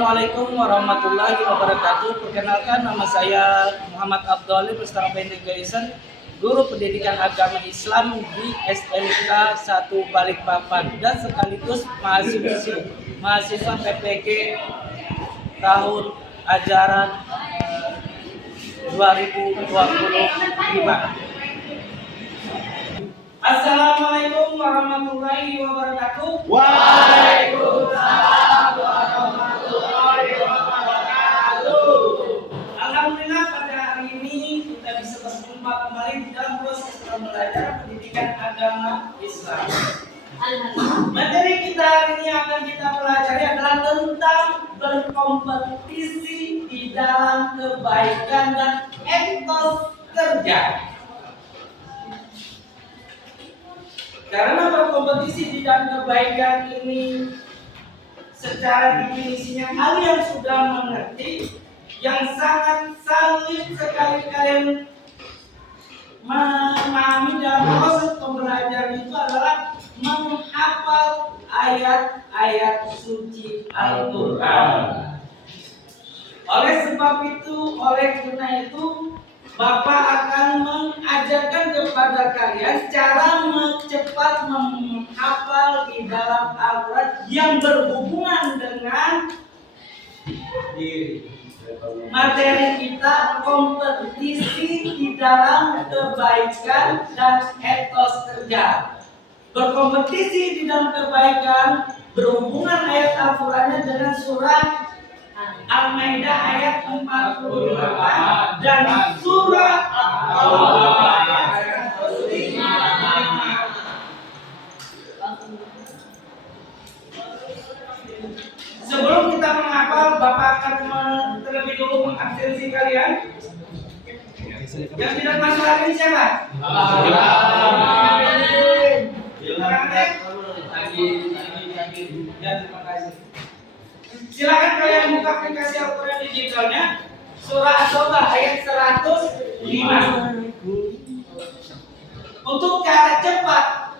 Assalamualaikum warahmatullahi wabarakatuh. Perkenalkan, nama saya Muhammad Abdul Mustara Penegaisan, guru pendidikan agama Islam di SMK 1 Balikpapan dan sekaligus mahasiswa PPG tahun ajaran 2025. Assalamualaikum warahmatullahi wabarakatuh. Waalaikumsalam warahmatullahi wabarakatuh. Alhamdulillah pada hari ini kita bisa berjumpa kembali dalam proses pembelajaran pendidikan agama Islam. Materi kita hari ini akan kita pelajari adalah tentang berkompetisi di dalam kebaikan dan etos kerja. Karena berkompetisi di dalam kebaikan ini secara definisinya kalian sudah mengerti, yang sangat sulit sekali kalian memahami dalam proses pembelajaran itu adalah menghafal ayat-ayat suci Al-Quran. Oleh karena itu Bapak akan mengajarkan kepada kalian cara cepat menghafal di dalam Al-Quran yang berhubungan dengan materi kita, kompetisi di dalam kebaikan dan etos kerja. Berkompetisi di dalam kebaikan berhubungan ayat Al-Qurannya dengan surat Al-Maidah ayat 48 dan surah At-Taubah ayat 105. Sebelum kita menghafal, Bapak akan terlebih dulu mengabsensi kalian. Yang tidak masuk hari ini siapa? Ya, terima kasih. Silakan kalian buka aplikasi Al-Quran digitalnya, surah At-Taubah ayat 105. Untuk cara cepat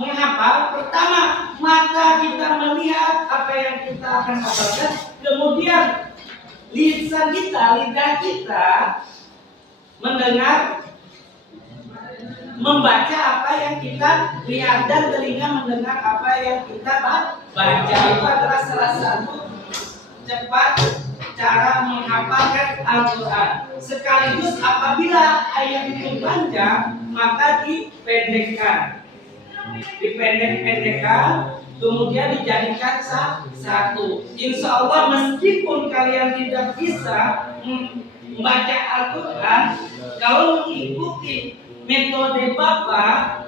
menghafal, pertama mata kita melihat apa yang kita akan hafalkan, kemudian lidah kita mendengar, membaca apa yang kita lihat, dan telinga mendengar apa yang kita baca. Itu adalah salah satu cepat cara menghafalkan Al-Quran. Sekaligus apabila ayat itu panjang, maka dipendekkan, kemudian dijadikan satu. Insya Allah meskipun kalian tidak bisa membaca Al-Quran, kalau mengikuti metode Bapak,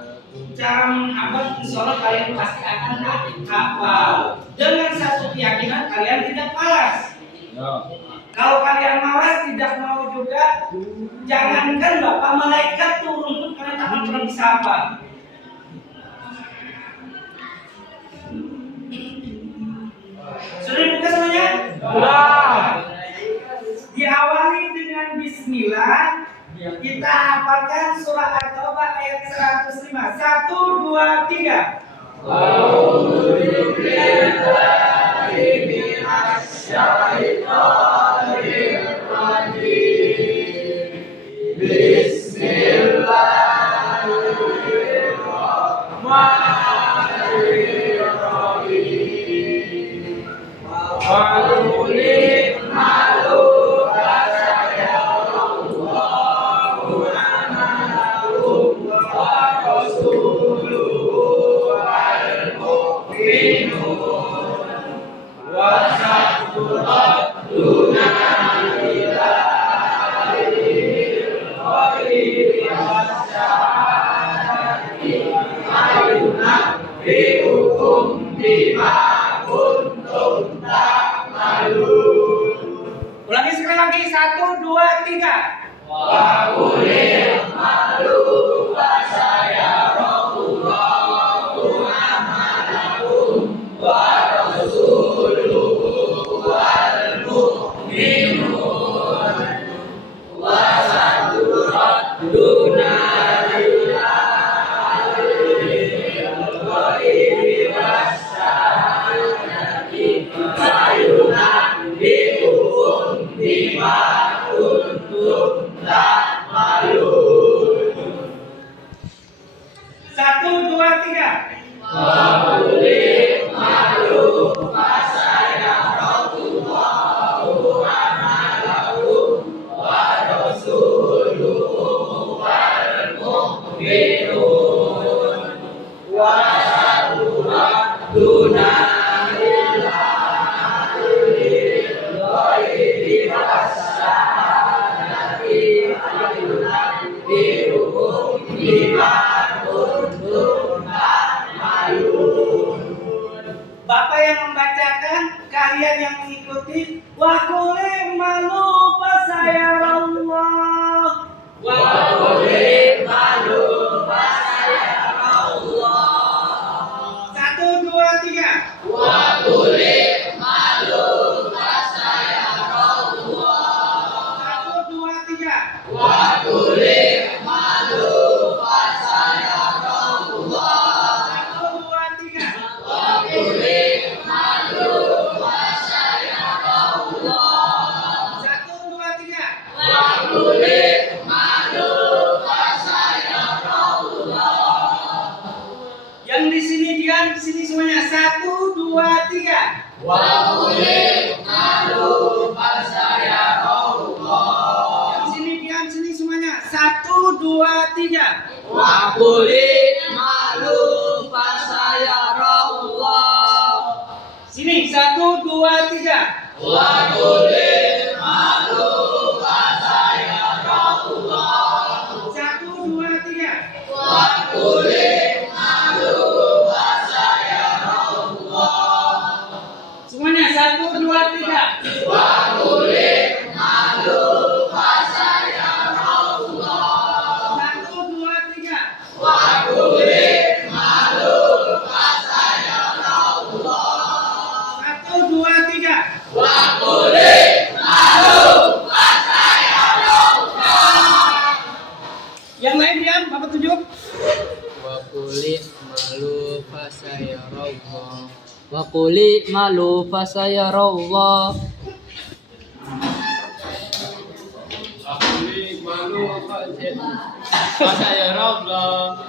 cara menghafal, insya Allah kalian pasti akan hafal. Dengan satu keyakinan kalian tidak malas. Kalau kalian malas, tidak mau juga, jangankan Bapak, malaikat turun pun kalian tak akan pernah bisa hafal. Sudah dibuka semuanya? Diawali dengan bismillah. Kita hafalkan surah At-Taubah ayat 105. 1, 2, 3. A'udzubillahi minasyaitonir rajim. Bismillahirrahmanirrahim. Ulangi sekali lagi, 1, 2, 3. Wa qulil malu fasayarallahu amalakum wa rasuluhu wal mu'minun wa saturadduna ila alimil ghaibi wasyahadati Bapak yang membacakan, kalian yang mengikuti. Wa qul malu fasayarallah. Wa qul malu fasayarallah. 1, 2, 3. Wa qul malu fasayarallah. 1, 2, 3. Wa qul malu fasayarallah. 1, 2, 3. Wa qul malu fasayarallah. 1, 2, 3. Wa qul malu fasayarallah. Yang di sini diam, di sini semuanya. 1, 2, 3. Wa qul malu fasayarallah. Yang sini diam, sini semuanya. 1, 2, 3. Wa qul malu fasayarallah. Sini 1, 2, 3. Wa qul malu fasayarallah. 1, 2, 3. Wa qul malu fasayarallah. Semuanya 1, 2, 3. Wa qul malu fasayarallah. 1, 2, 3. Wa qul malu fasayarallah. 1, 2, 3. Wa qul malu fasayarallah. Yang lain diam, Bapak tunjuk. Wa quli malu fasayarallah. Wa quli malu fasayarallah. Akuli malu fasayarallah.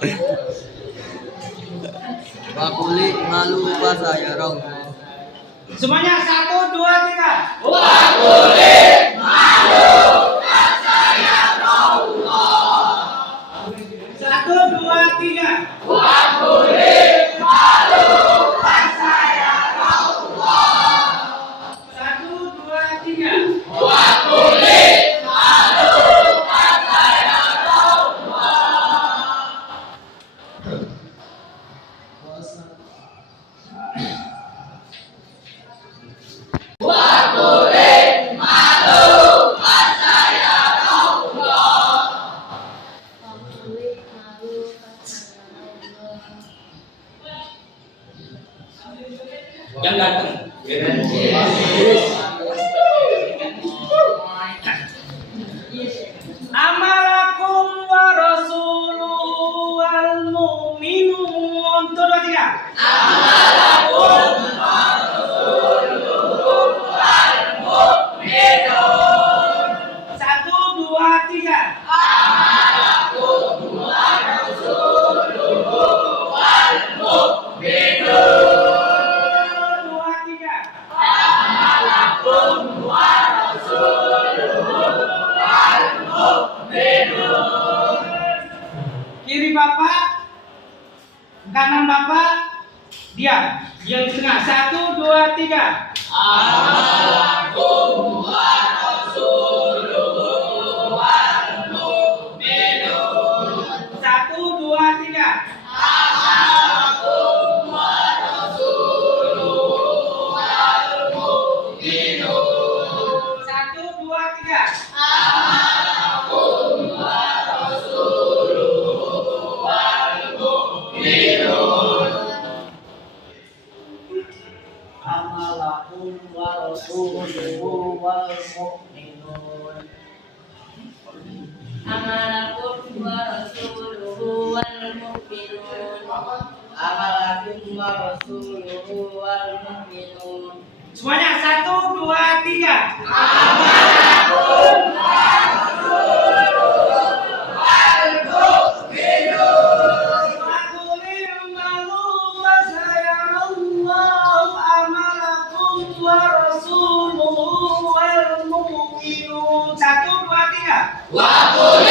Wa quli malu fasayarallah. Semuanya 1, 2, 3. Wa qul malu fasayarallah. 1, 2, 3. Wa qul malu fasayarallah. 1, 2, 3. Wa qul malu fasayarallah. Wa qul malu fasayarallah. Yang datang. Amalakum wa rasuluhu wal mu'minun. 1, 2, 3. Amalakum wa rasuluhu wal mu'minun. 1, 2, 3. Amalakum wa rasuluhu wal mu'minun. 1, 2, 3. Amalakum wa rasuluhu wal mu'minun. Kiri Bapak, kanan Bapak, diam. Diam di tengah. 1, 2, 3. Amalakum wa rasuluhu wal mu'minun. 1, 2, 3. Amalakum wa rasuluhu wal mu'minun. 1, 2, 3. Amalakum wa rasuluhu wal mu'minun. Amalakum wa rasuluhu wal mu'minun. Amalakum wa rasuluhu wal mu'minun. Amalakum wa rasuluhu wal mu'minun. Semuanya 1, 2, 3. Amalakum wa rasuluhu wal mu'minun. Akulim malu fasayarallahu amalakum wa rasuluhu wal mu'minun. 1, 2, 3. Wa qul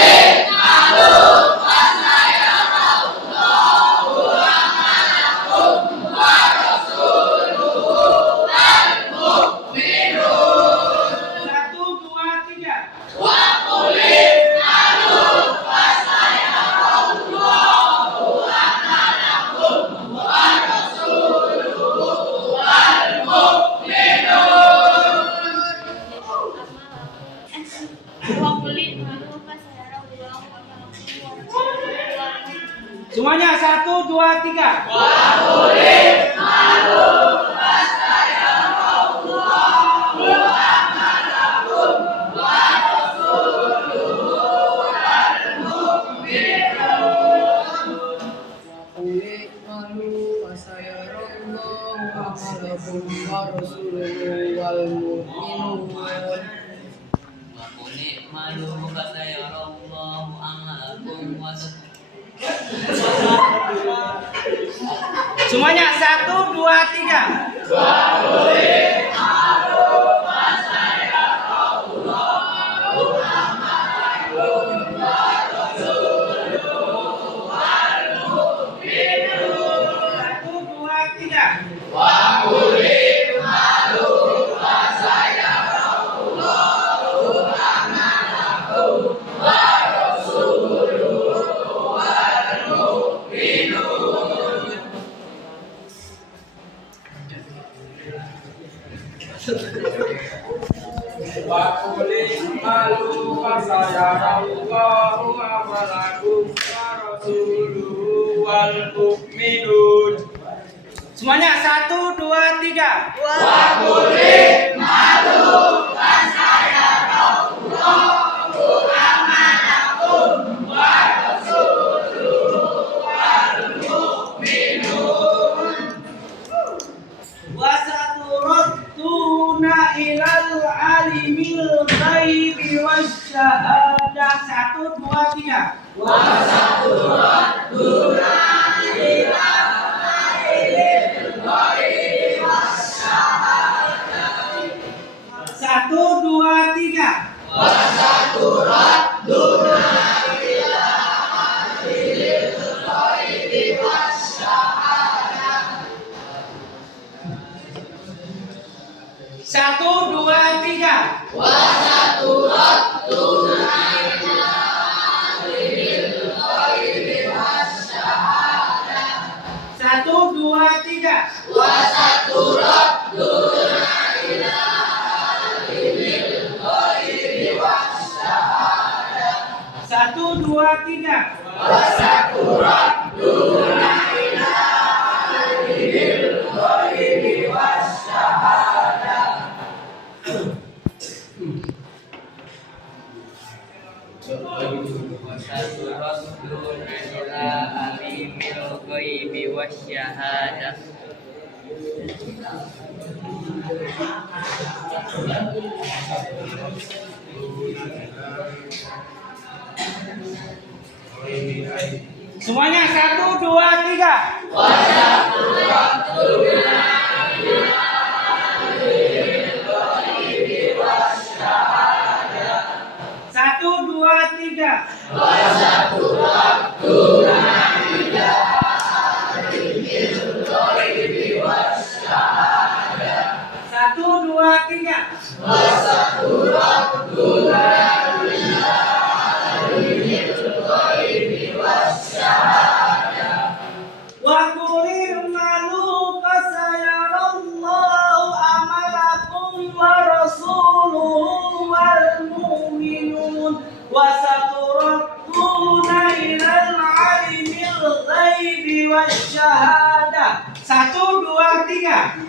malu fasayarallahu amalakum wa rasuluhu wal mu'minun. 1, 2, 3. Wa qul malu fasayarallahu amalakum wa rasuluhu tiga. Kulik malu fasayarallahu amalakum wa rasuluhu wal mu'minun. Wakulik malu fasayarallahu amalakum wa Semuanya 1, 2, 3. Satu, dua, tiga. Wakulik malu fasayarallahu amalakum wa rasuluhu wal mu'minun. Semuanya 1, 2, 3. Wasaturaduna ilal alimil ghaibi wasyahadah. 1, 2, 3. Satu, dua, tiga. Satu, dua, tiga. Satu, dua, tiga. Satu, dua, tiga. Wasaturaduna ila alimil ghaibi wasyahadah. Semuanya 1, 2, 3. Satu, dua, tiga. Satu, dua, tiga. Wa qulil malu fasayarallahu amalakum wa rasuluhu wal mu'minun wa saturadduna ilal alimil ghaibi wasyahadah. 1, 2, 3.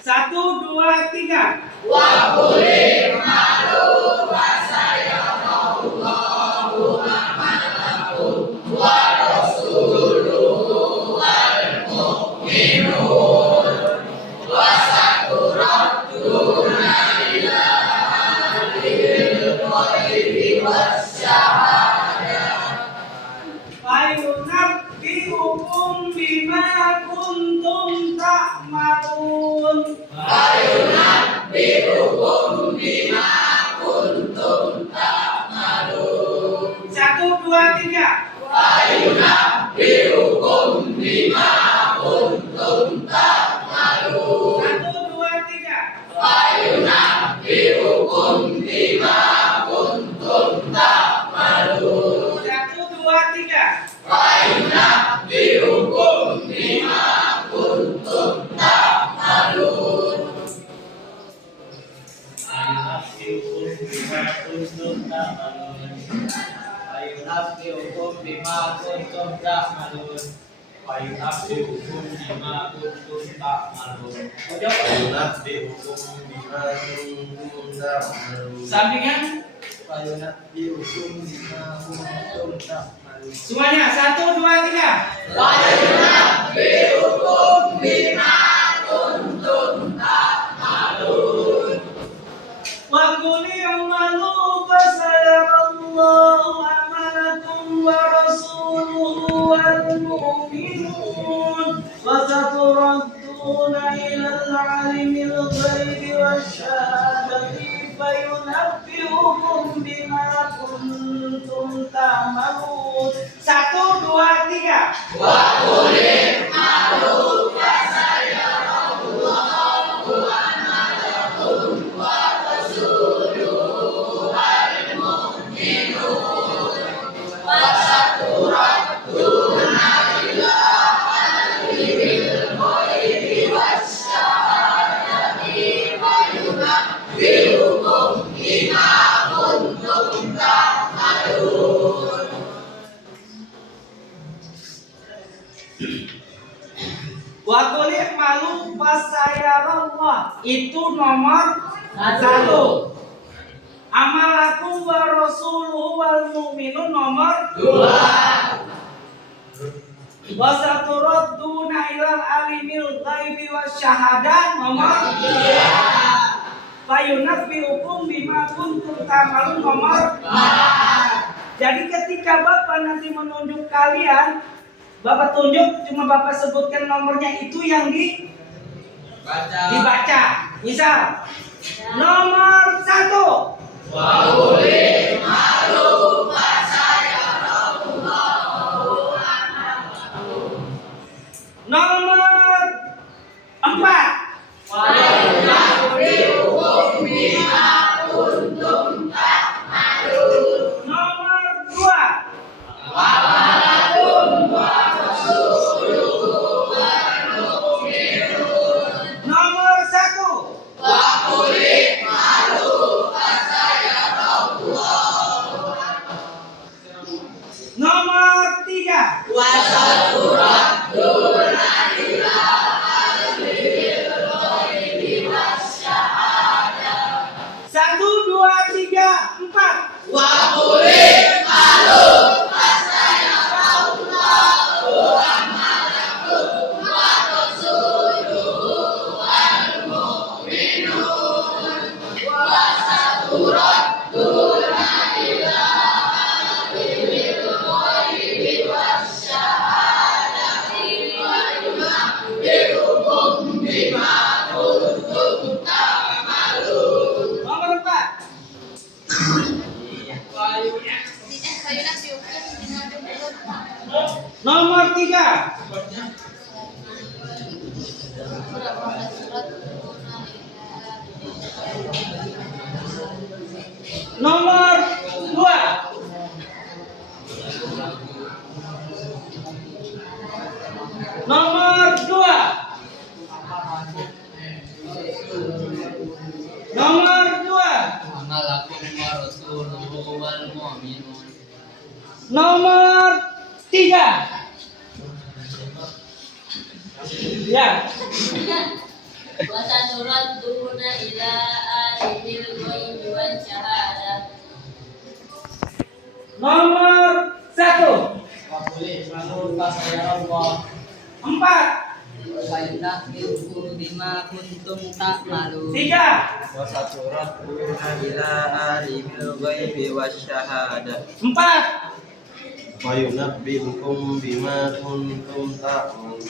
Satu, dua, tiga. Fayunabbi'ukum bima kuntum ta'malun. Satu, dua, tiga. Satu, dua, tiga. Fayunabbi'ukum bima kuntum ta'malun. Fayunabbi'ukum bima kuntum ta'malun. Fayunabbi'ukum bima kuntum ta'malun. Fayunabbi'ukum bima kuntum ta'malun. Sampingan. Fayunabbi'ukum bima kuntum ta'malun. Semuanya 1, 2, 3. Fayunabbi'ukum bima kuntum ta'malun. Wa qul i'malu fasayarallahu amalakum wa rasuluhu wal mu'minun wa saturadduna ilal alimil ghaibi wasyahadati fayunabbi'ukum bima kuntum ta'malun. 1, 2, 3. Wa qul i'malu fasayarallahu amalakum wa rasuluhu wal mu'minun wa saturadduna ila alimil ghaibi wasyahadati fayunabbi'ukum bima kuntum ta'malun. Wa qul i'malu fasayarallah itu nomor 1. Amalakum wa rasuluhu wal mu'minun nomor 2. Wa saturadduna ilal alimil ghaibi wasyahadah nomor 3. Fayunabbi'ukum bima kuntum ta'malun nomor 4. Jadi ketika Bapak nanti menunjuk kalian, Bapak tunjuk, cuma Bapak sebutkan nomornya itu yang dibaca. Misal nomor 1. Wa qul i'malu fasayarallahu amalakum. Nomor 4. Fayunabbi'ukum bima kuntum ta'malun. Nomor 2. Amalakum wa rasuluhu wal mu'minun. Nomor 1. Wa qul i'malu fasayarallahu. Nomor 3. Wa saturadduna ila alimil ghaibi wasyahadah. 1, 2, 3, 4. Wa qul i'malu fasayarallahu amalakum wa rasuluhu wal mu'minun wa saturadduna ila alimil ghaibi wasyahadati fayunabbi'ukum bima kuntum ta'malun. Nomor 4. Nomor 3. Nomor 2. Nomor 2. Nomor 2. Amalakum wa rasuluhu wal mu'minun. Nomor 3. Ya. Wa saturadduna ila alimil ghaibi wasyahadah. Nomor 1. Wa qul i'malu fasayarallahu 4. Fayunabbi'ukum bima kuntum ta'malun. 3. wa saturadduna ila alimil ghaibi wasyahadah. 4. Fayunabbi'ukum bima kuntum ta'malun.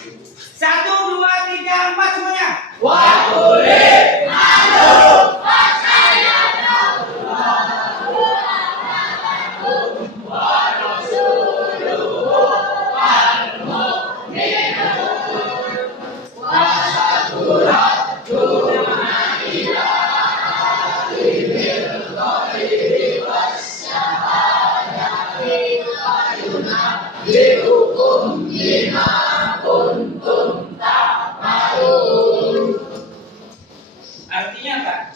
1, 2, 3, 4 semuanya. Wa qul i'malu fasayarallahu amalakum wa rasuluhu wal mu'minun wa saturadduna ila alimil ghaibi wasyahadati fayunabbi'ukum dihukum bima kuntum ta'malun. Artinya apa?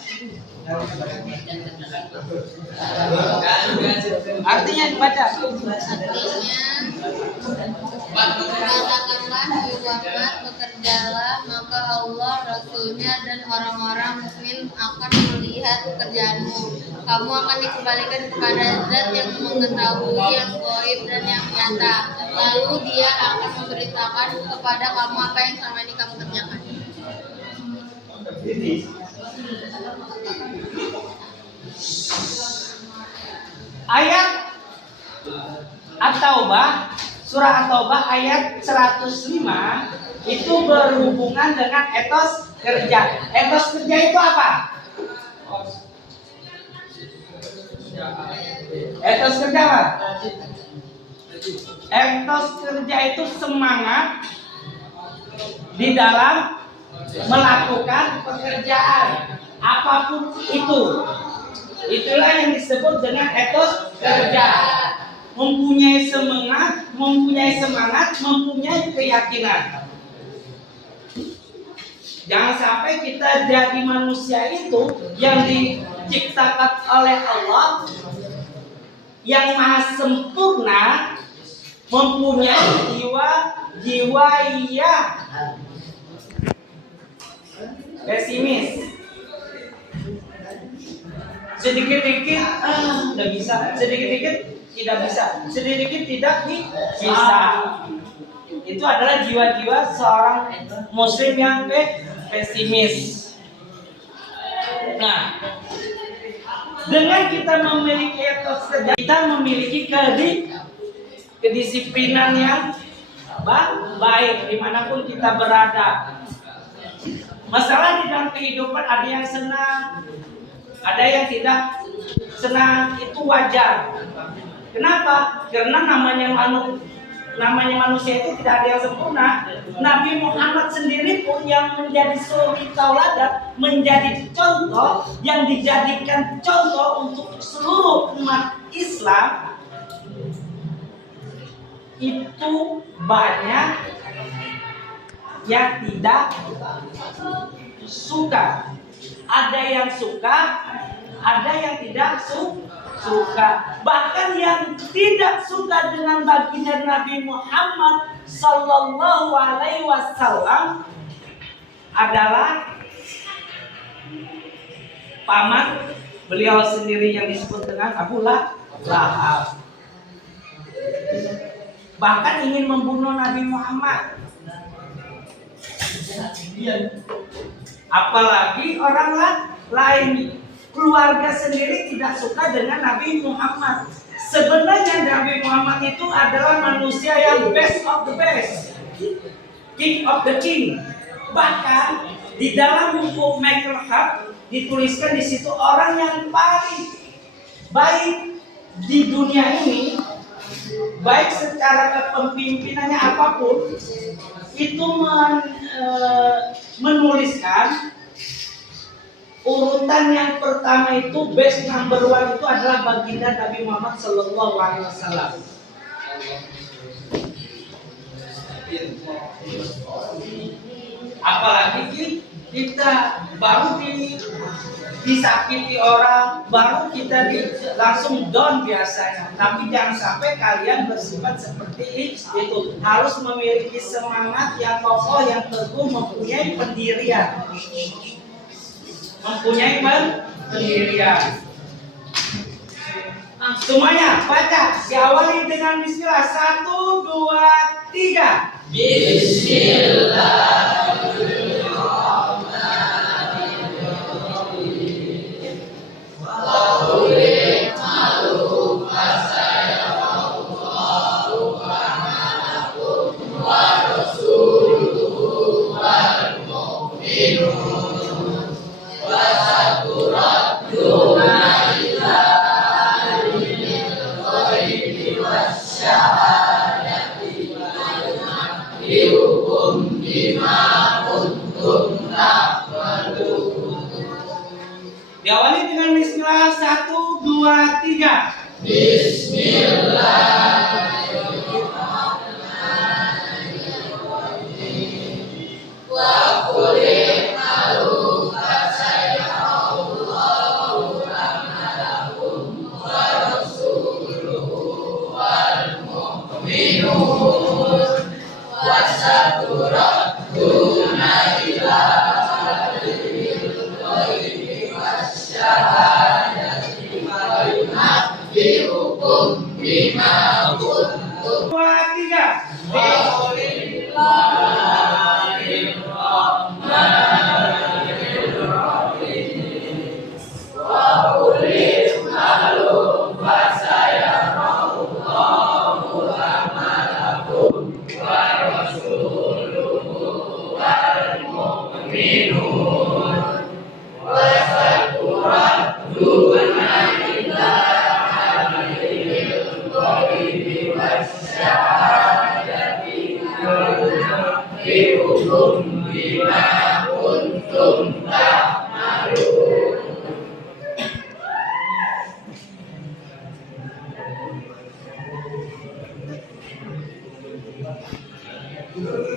Artinya dibaca. Katakanlah Muhammad, bekerjalah, maka Allah, Rasulnya, dan orang-orang mukmin akan melihat pekerjaanmu. Kamu akan dikembalikan kepada Zat yang mengetahui yang gaib dan yang nyata. Lalu Dia akan memberitakan kepada kamu apa yang selama ini kamu kerjakan. Ayat At-Taubah, surah At-Taubah ayat 105 itu berhubungan dengan etos kerja. Etos kerja itu apa? Etos kerja apa? Etos kerja itu semangat di dalam melakukan pekerjaan apapun itu. Itulah yang disebut dengan etos kerja. Mempunyai semangat, mempunyai keyakinan. Jangan sampai kita jadi manusia itu yang diciptakan oleh Allah yang maha sempurna, mempunyai jiwa iya pesimis. Sedikit-dikit udah bisa, sedikit-dikit tidak bisa, sedikit tidak bisa. Itu adalah jiwa-jiwa seorang muslim yang pesimis. Nah, dengan kita memiliki etos kerja, kita memiliki kedisiplinan yang baik dimanapun kita berada. Masalah di dalam kehidupan ada yang senang, ada yang tidak senang, itu wajar. Kenapa? Karena namanya manusia itu tidak ada yang sempurna. Nabi Muhammad sendiri pun yang menjadi suri tauladan, menjadi contoh, yang dijadikan contoh untuk seluruh umat Islam, itu banyak yang tidak suka. Ada yang suka, ada yang tidak suka. Bahkan yang tidak suka dengan baginda Nabi Muhammad Sallallahu Alaihi Wasallam adalah paman beliau sendiri yang disebut dengan Abu Lahab. Bahkan ingin membunuh Nabi Muhammad. Apalagi orang lain, keluarga sendiri tidak suka dengan Nabi Muhammad. Sebenarnya Nabi Muhammad itu adalah manusia yang best of the best, king of the king. Bahkan di dalam buku Makrahab dituliskan di situ orang yang paling baik di dunia ini, baik secara kepemimpinannya apapun, itu menuliskan urutan yang pertama itu best number one itu adalah baginda Nabi Muhammad Sallallahu Alaihi Wasallam. Apalagi kita baru disakiti orang, baru kita langsung down biasanya. Tapi jangan sampai kalian bersifat seperti itu. Harus memiliki semangat yang kokoh, yang teguh, mempunyai pendirian. Pendirian. Semuanya baca, diawali dengan bismillah. 1, 2, 3. Bismillah. Dihukum di mana? Dua, tiga.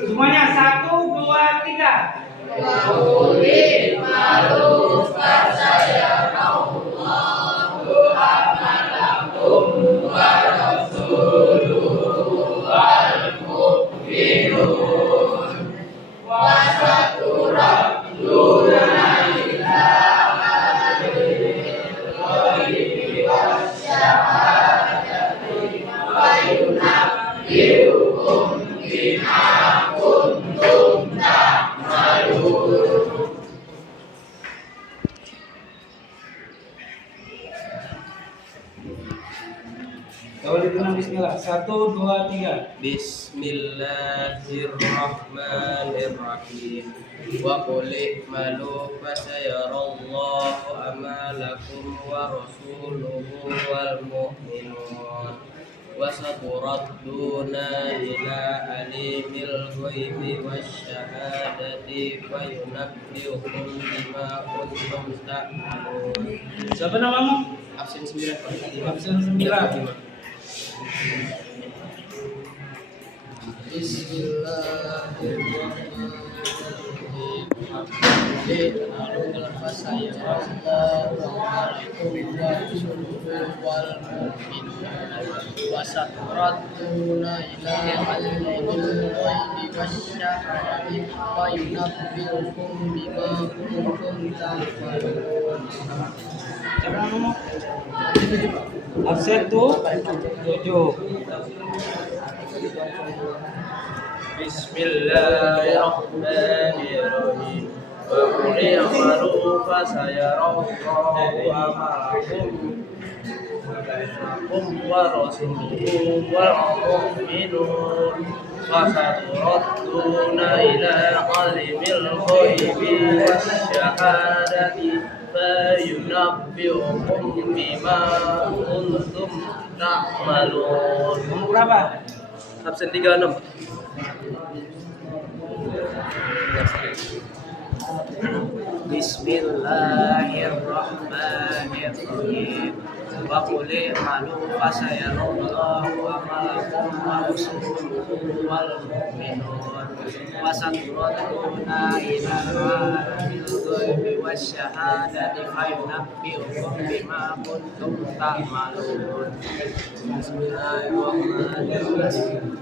Semuanya satu, dua, tiga. Kalau dikenal bismillah. Satu, dua, tiga. Bismillahirrahmanirrahim. Wa qul i'malu fasayarallahu amalakum wa rasuluhu wal mu'minun. Wa saturadduna ila alimil ghaibi wasyahadati fayunabbiukum bima kuntum ta'malun. Siapa namamu? Absen 9. Absen 9. Wasaturaduna ila alimil ghaibi wasyahadati fayunabbiukum bima kuntum ta'malun. Siapa namamu? Absen 7. Bismillahirrahmanirrahim. Wa qul i'malu fasayarallahu amalakum wa rasuluhu wal mu'minun. Wa saturadduna ila alimil ghaibi wasyahadati fayunabbiukum bima kuntum ta'malun. Nomor berapa? Absen 36. Bismillahirrahmanirrahim. Wa qul i'malu fasayarallahu amalakum wa rasuluhu wal mu'minun. Wa saturadduna ila alimil ghaibi wasyahadati fayunabbiukum bima kuntum ta'malun. Bismillahirrahmanirrahim.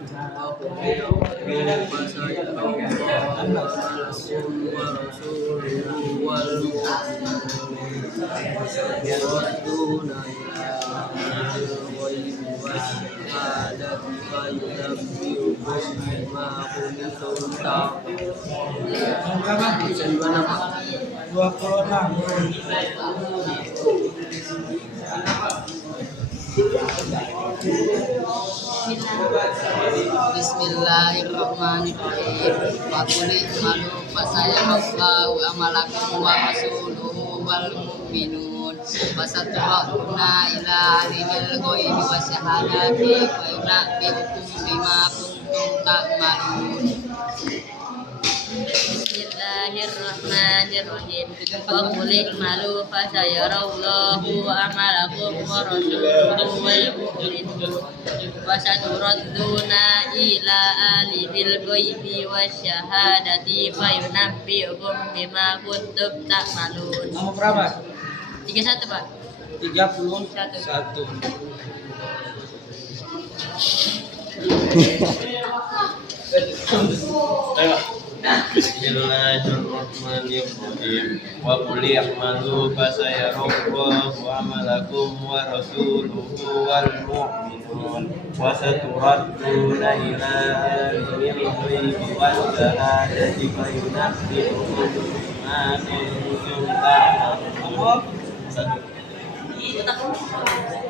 Wa qul i'malu fasayarallahu amalakum wa rasuluhu wal mu'minun. Wasaturaduna ila alimil ghaibi wasyahadati fayunabbiukum bima kuntum ta'malun. Berapa? 26. Bismillahirrahmanirrahim. Wa qul i'malu fasayarallahu amalakum wa rasuluhu wal mu'minun. Wa saturadduna ila alimil ghaibi wasyahadati fayunabbiukum bima kuntum ta'malun. Bismillahirrahmanirrahim. Wa qul i'malu fasayarallahu amalakum wa rasuluhu wal mu'minun. Wa saturadduna ila alimil ghaibi wasyahadati fayunabbiukum bima kuntum ta'malun. Nomor berapa? 31, Pak. 31. Bismillahirrahmanirrahim. Wa qul i'malu fasayarallahu amalakum wa rasuluhu wal mu'minun wa saturadduna ila alimil ghaibi wal shahadati fayunabbi'ukum bima kuntum ta'malun. Bismillahirrahmanirrahim.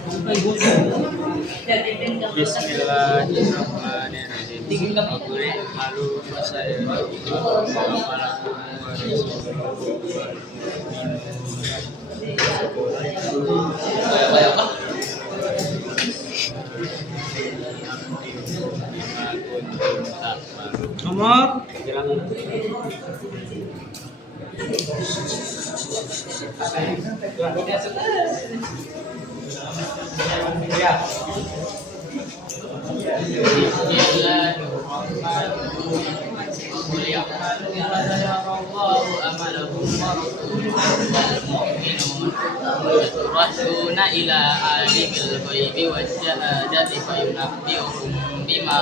Aku malu saya Nomor Rasuluna ila alimil ghaibi wasyahadati fayunabbi'ukum bima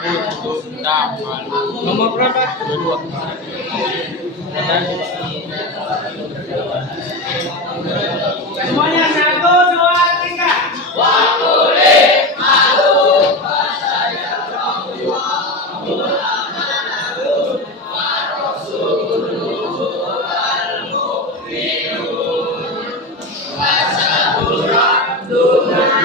kuntum ta'malun. nomor berapa? Semuanya 1, 2, 3. Semuanya 1, 2, 3.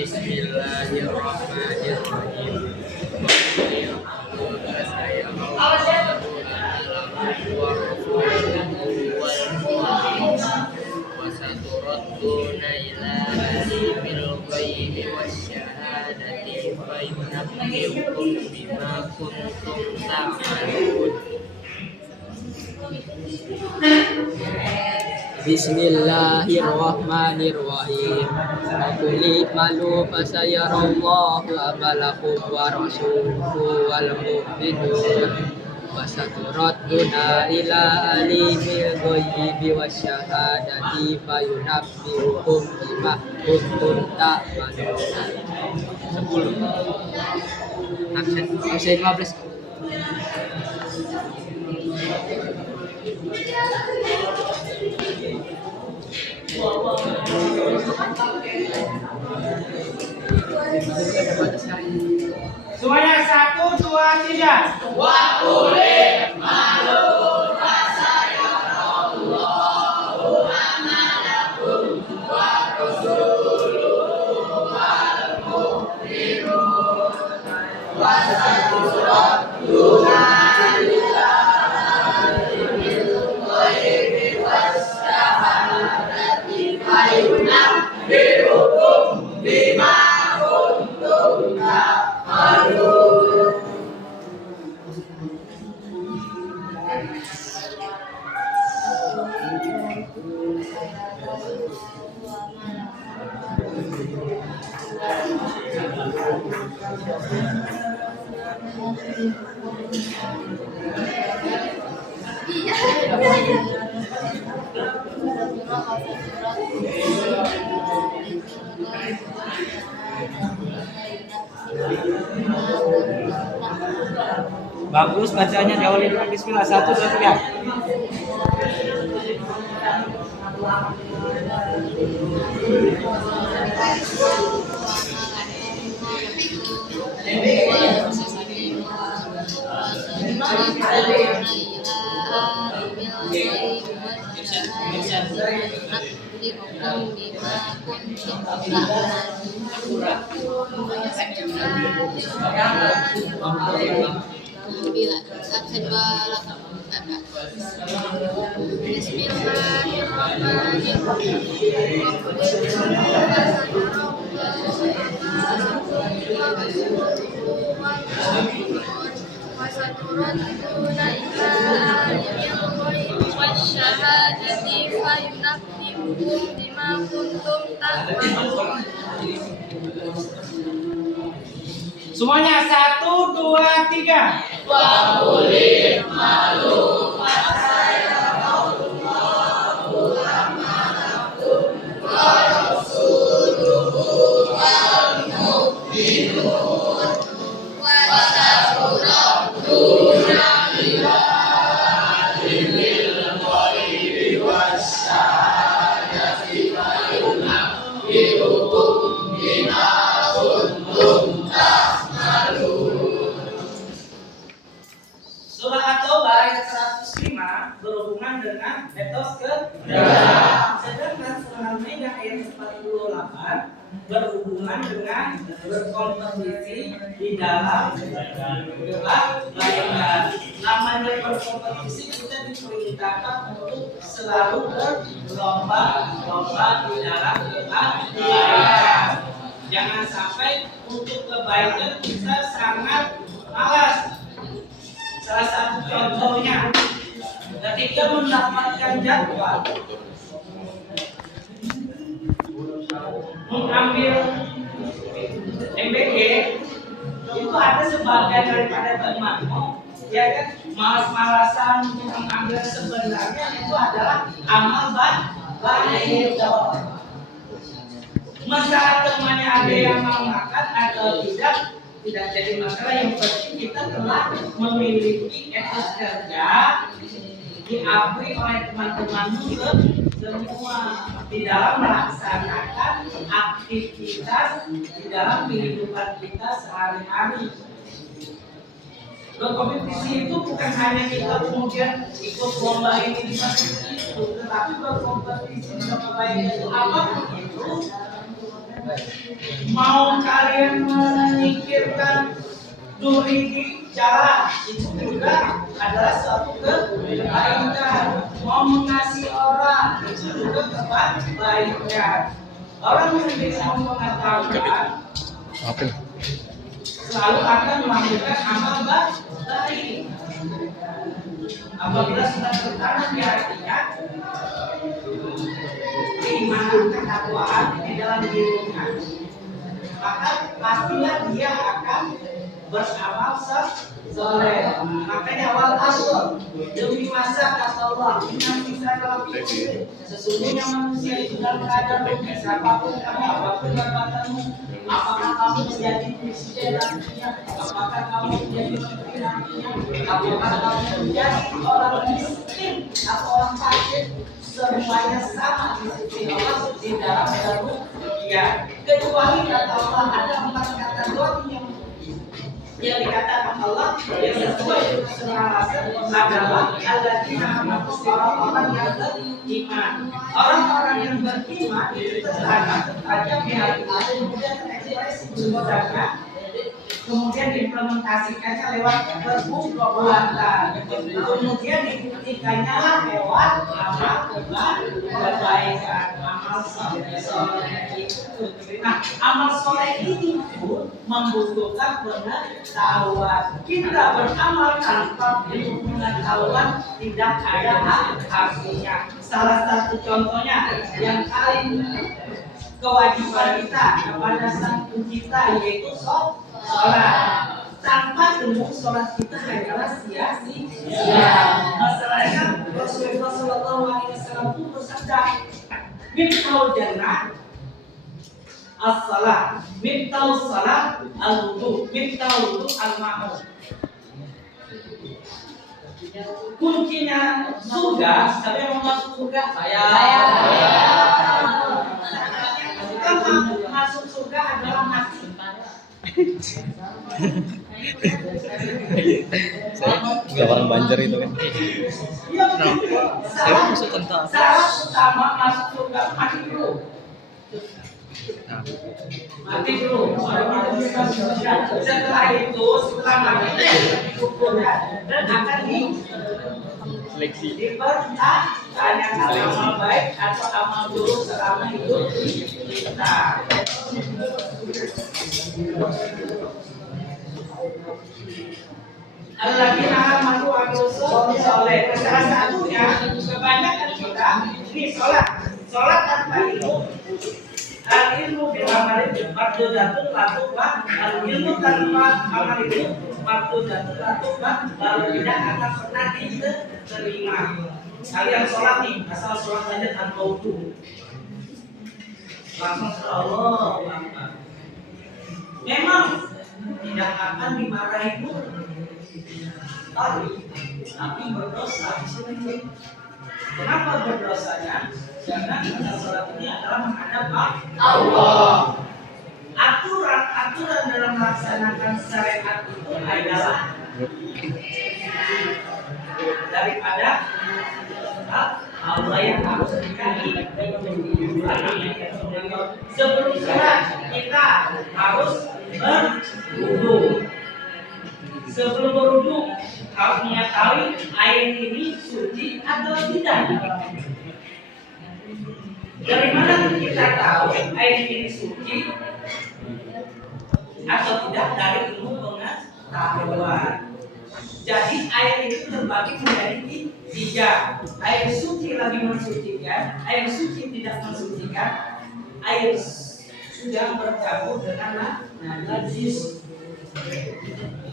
Bismillahirrahmanirrahim. Wasaturadduna ila alimil ghaibi wasyahadati fayunabbi'ukum bima kuntum ta'malun. Bismillahirrahmanirrahim. Qul malu fasayarallahu amalakum wa rasuluhu wal mu'minun wa saturadduna ila alimil ghaibi wasyahadati fayunabbi'ukum bima kuntum ta'malun. 10. Absen 15. Semuanya 1, 2, 3. Iya. Bagus bacanya, diawali dengan bismillah. 1, 2, 3. Semuanya 1, 2, 3. Surah At-Taubah ayat 105 berhubungan dengan etos kenegaraan. Sedangkan surah Al-Maidah ayat 48 berhubungan dengan berkompetisi di dalam kebaikan. Namanya berkompetisi, kita diperintahkan untuk selalu berlomba-lomba di dalam kebaikan. Jangan sampai untuk kebaikan kita sangat malas. Salah satu contohnya, ketika mendapatkan jadwal mengambil MBG, itu ada sebagian daripada temanmu, ya kan, malas-malasan untuk mengambil, sebenarnya itu adalah amal baik. Masalah temannya ada yang mau makan atau tidak jadi masalah. Yang penting kita telah memiliki etos kerja diakui oleh teman-temanmu semua di dalam melaksanakan aktivitas di dalam kehidupan kita sehari-hari. Berkompetisi itu bukan hanya kita kemudian ikut lomba ini itu, tetapi berkompetisi dalam kebaikan itu apapun itu. Mau kalian memikirkan duri di jalan, itu juga adalah suatu kebaikan. Mau mengasihi orang, itu juga kebaikan. Orang yang bisa mengatakan selalu akan melakukan amal baik. Apabila sudah tertanam di hatinya keimanan, ketakwaan di dalam dirinya, maka pastilah dia akan beramal soleh. Makanya wal asr, demi masa kata Allah, inna bisa dalam itu, sesungguhnya manusia itu dalam keadaan rugi. Siapapun kamu, apapun jabatanmu, apakah kamu menjadi presiden nantinya, apakah kamu menjadi menteri nantinya, apakah kamu menjadi orang miskin atau orang fakir, semuanya sama di sisi Allah di dalam kerugian. Kecuali kata Allah ada 4 kategori yang dikatakan Allah yang sesuai dengan surah adalah alladzina amanu, orang-orang yang beriman. Orang-orang yang beriman itu tertanam tertajam di hati, kemudian terekspresi ibadahnya, kemudian diimplementasikannya lewat perbuatan, kemudian dibuktikannya lewat amal kebaikan, amal soleh itu. Nah, amal soleh ini pun membutuhkan pengetahuan. Kita beramal tanpa pengetahuan tidak ada artinya. Salah satu contohnya yang paling kewajiban kita kepada Sang Pencipta yaitu sholat. Tanpa ilmu sholat kita adalah sia-sia. Masalahnya Rasulullah SAW itu bersabda, "Miftaul jannah as-salat, miftaul salat al-wudu, miftaul wudu al-ma'un." kuncinya surga. Siapa yang mau masuk surga? Saya. Masuk surga adalah mati. Nggak orang Banjar itu kan. Iya, Saya masuk tentang syarat utama masuk surga mati dulu. Mati dulu. Setelah itu, setelah mati dan akan seleksi. dipertanyakan amal baik atau amal buruk selama hidup kita. Alladzina amanu wa amilus soleh. Salah satunya kebanyakan kita ini sholat tanpa ilmu. Al ilmu bil amali mardudatun latubah. Al ilmu tanpa amal itu mardudatun latubah, lalu tidak akan pernah diterima. Kalian sholat nih, asal sholat saja tanpa wudu, langsung Allah Akbar. Memang tidak akan dimarahi pun, tapi berdosa. Kenapa berdosanya? Karena kita sholat ini adalah menghadap Allah. Aturan dalam melaksanakan syariat itu adalah daripada Allah yang harus dikali. Sebelum sholat kita harus berwudu. Sebelum berwudu harus mengetahui air ini suci atau tidak. Dari mana kita tahu air ini suci atau tidak? Dari ilmu pengetahuan. Jadi air itu terbagi menjadi tiga. Air suci lagi mensucikan, air suci tidak mensucikan, air sudah bercampur dengan najis.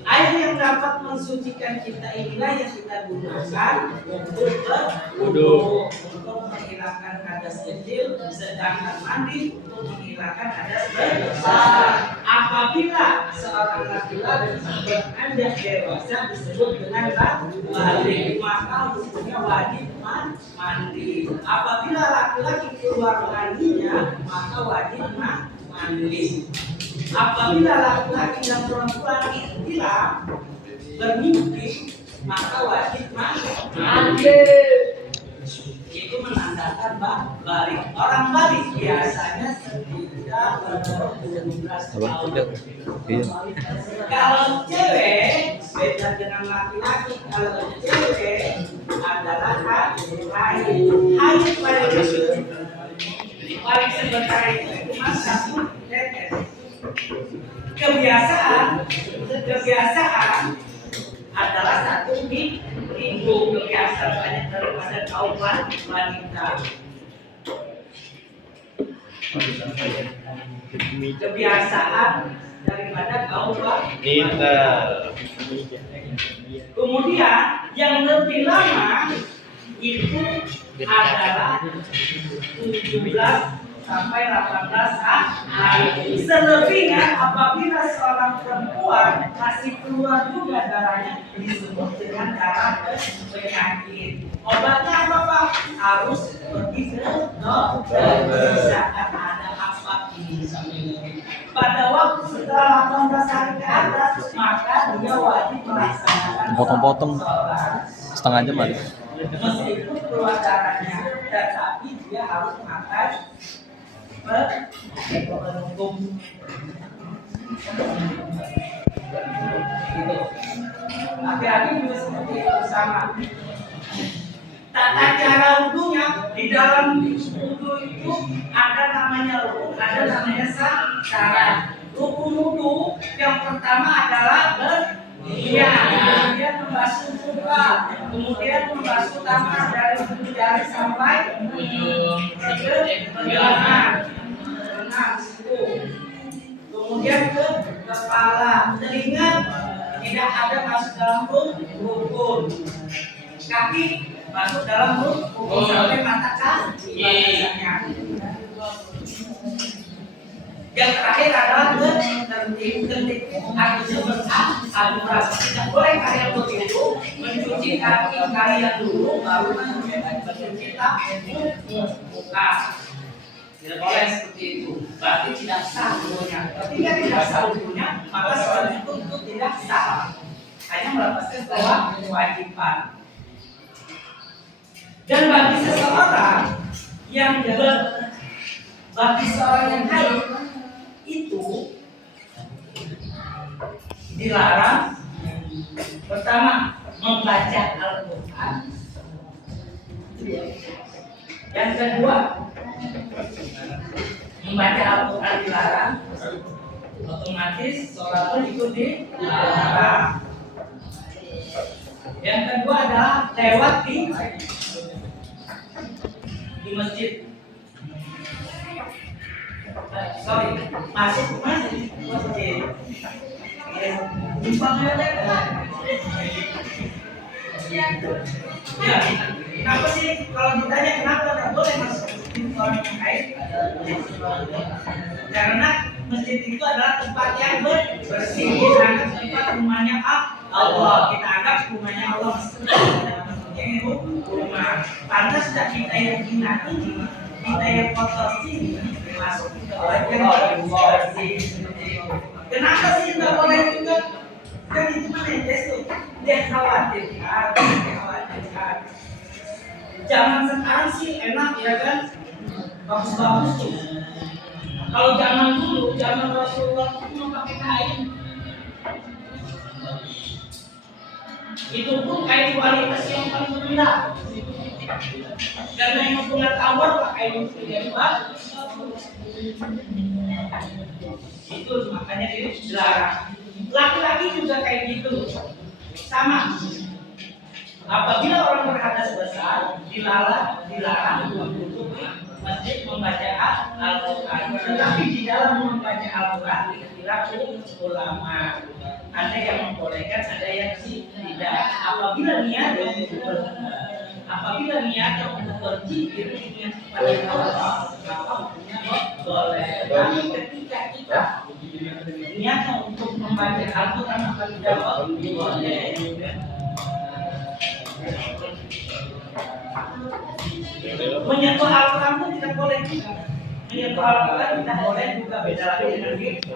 Air yang dapat mensucikan kita inilah yang kita gunakan untuk berwudu, untuk menghilangkan hadas kecil, sedangkan mandi untuk menghilangkan hadas besar. Apabila seorang laki-laki beranjak dewasa disebut dengan balik, maka hukumnya wajib mandi. Apabila laki-laki keluar maninya, maka wajib mandi. Apabila laki-laki dan perempuan ikhtilaf bermimpi, maka wajib mandi. Itu menandakan balik. Orang balik biasanya sekitar 12 tahun. Kalau cewek beda dengan laki-laki. Kalau cewek adalah haid. Haid paling sebentar itu cuma 1 tetes. Kebiasaan adalah 1 minggu. Kebiasaan banyak daripada kaum wanita. Kebiasaan daripada kaum wanita. Kemudian yang lebih lama itu adalah 17 sampai 18 hari. Selebihnya apabila seorang perempuan masih keluar juga darahnya disebut dengan darah penyakit. Obatnya apa Pak? Harus pergi ke dokter. Misalkan ada apa ini. Pada waktu setelah 18 hari ke atas, maka dia wajib melaksanakan Potong-potong setengah jam ada. Meskipun keluar darahnya, tetapi dia harus makan penunggung. Hati-hati juga seperti itu sama. Tata cara wudhunya di dalam wudhu itu ada namanya rukun, ada namanya syarat. Rukun wudhu yang pertama adalah kemudian membasuh muka, kemudian membasuh tangan dari ujung jari sampai pergelangan, kemudian ke kepala, telinga tidak ada masuk dalam rukun, kaki masuk dalam rukun sampai mata kaki. Yang terakhir adalah tertib artinya beraturan. Tidak boleh kalian begitu mencuci kaki kalian dulu baru mencuci muka. Tidak boleh seperti itu. Berarti tidak sah wudunya. Ketika tidak sah wudunya, maka sholat itu tidak sah. Hanya melepaskan kewajiban. Dan bagi seseorang yang bagi seorang yang haid itu dilarang pertama membaca Al-Quran, yang kedua membaca Al-Quran dilarang, otomatis sholat pun ikut dilarang. Yang kedua adalah lewat di masjid. Masuk masjid. Ya, kenapa sih kalau ditanya kenapa tidak boleh masuk masjid orang yang haid? Karena masjid itu adalah tempat yang bersih, sangat tempat rumahnya Allah. Kita anggap rumahnya Allah ini rumah. Pantas tidak kita yang hina ini, kita yang kotor ini masuk ke bagian bersih. Kenapa sih tidak boleh juga? Kan itu mana itu? Dia khawatirkan. Zaman sekarang sih enak ya kan, bagus-bagus tuh. Kalau zaman dulu, zaman Rasulullah itu mau pakai kain. Itu pun kain kualitas yang paling rendah. Karena yang pengetahuan pakai kain yang bagus. Itu makanya dilarang. Laki-laki juga kayak gitu, sama. Apabila orang berhadas besar, dilarang untuk masjid membaca Al-Quran. Tetapi di dalam membaca Al-Quran dilarang ulama. Ada yang membolehkan, ada yang tidak. Apabila niatnya untuk berzikir kepada Allah, maka hukumnya boleh. Tapi ketika kita niatnya untuk membaca Al-Quran, maka tidak boleh. Menyentuh Al-Quran pun tidak boleh juga. Menyentuh Al-Quran tidak boleh juga, beda lagi dengan itu.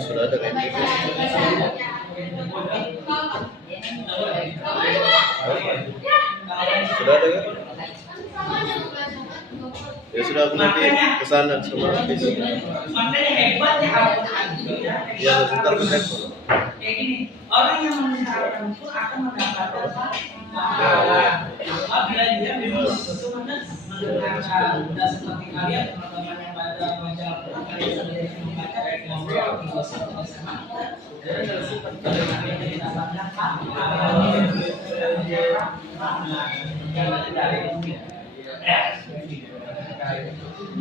Sudah ada kayak gitu. Sudah ada kan? Ya sudah, aku nanti kesana sama habis. Makanya hebatnya Al-Quran itu ya. Ya sebentar ke telepon. Kayak gini, orang yang mendengarkan itu akan mendapatkan pahala. Apabila dia memang itu mendengarkan, dan seperti kalian teman-teman yang baca Al-Quran, kalian sendiri membaca dari ngobrol di bersama. Dan seperti kalian yang mendapatkan pahala.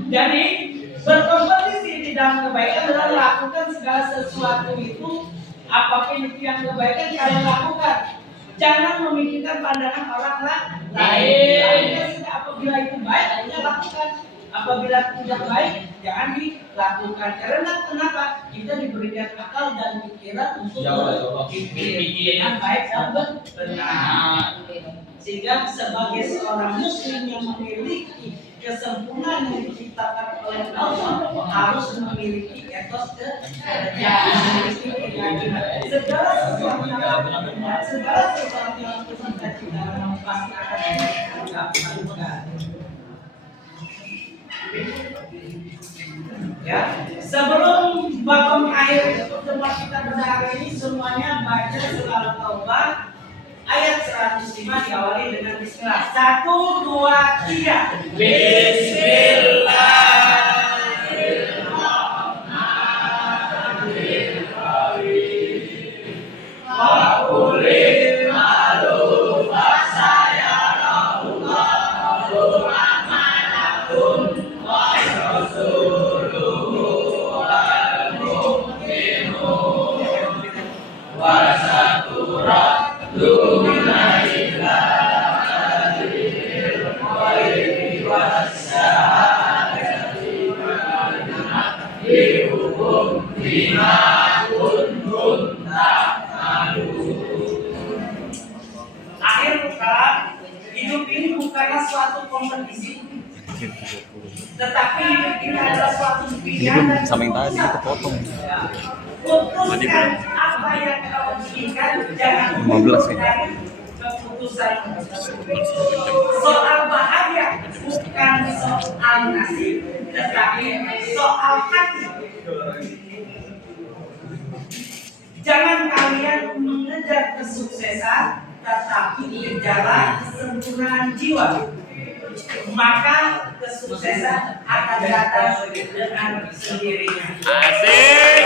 Jadi berkompetisi di dalam kebaikan adalah lakukan segala sesuatu itu, apapun itu yang kebaikan kalian lakukan. Jangan memikirkan pandangan orang lain. Apabila itu baik, hanya lakukan. Apabila tidak baik, jangan dilakukan. Karena kenapa? Kita diberikan akal dan pikiran untuk berpikir yang baik dan benar. Sehingga sebagai seorang muslim yang memiliki kesempurnaan yang diciptakan oleh Allah harus memiliki etos kekerjaan. Segala sesuatu yang kita ciptakan pasti akan dilakukan. Ya, sebelum bakom akhir tempat kita berdakwah ini semuanya baca surah Taubah ayat 105 diawali dengan bismillah. 1, 2, 3. bima kuntum ta'malun. Akhir kata, hidup ini bukanlah suatu kompetisi, tetapi hidup ini adalah suatu pilihan dan sama yang tadi kepotong. Putuskan apa yang kau inginkan, jangan 15 ya. dari keputusan. Soal bahagia bukan soal nasib, tetapi soal hati. Jangan kalian mengejar kesuksesan, tetapi kejarlah kesempurnaan jiwa. Maka kesuksesan akan datang dengan sendirinya. Asik.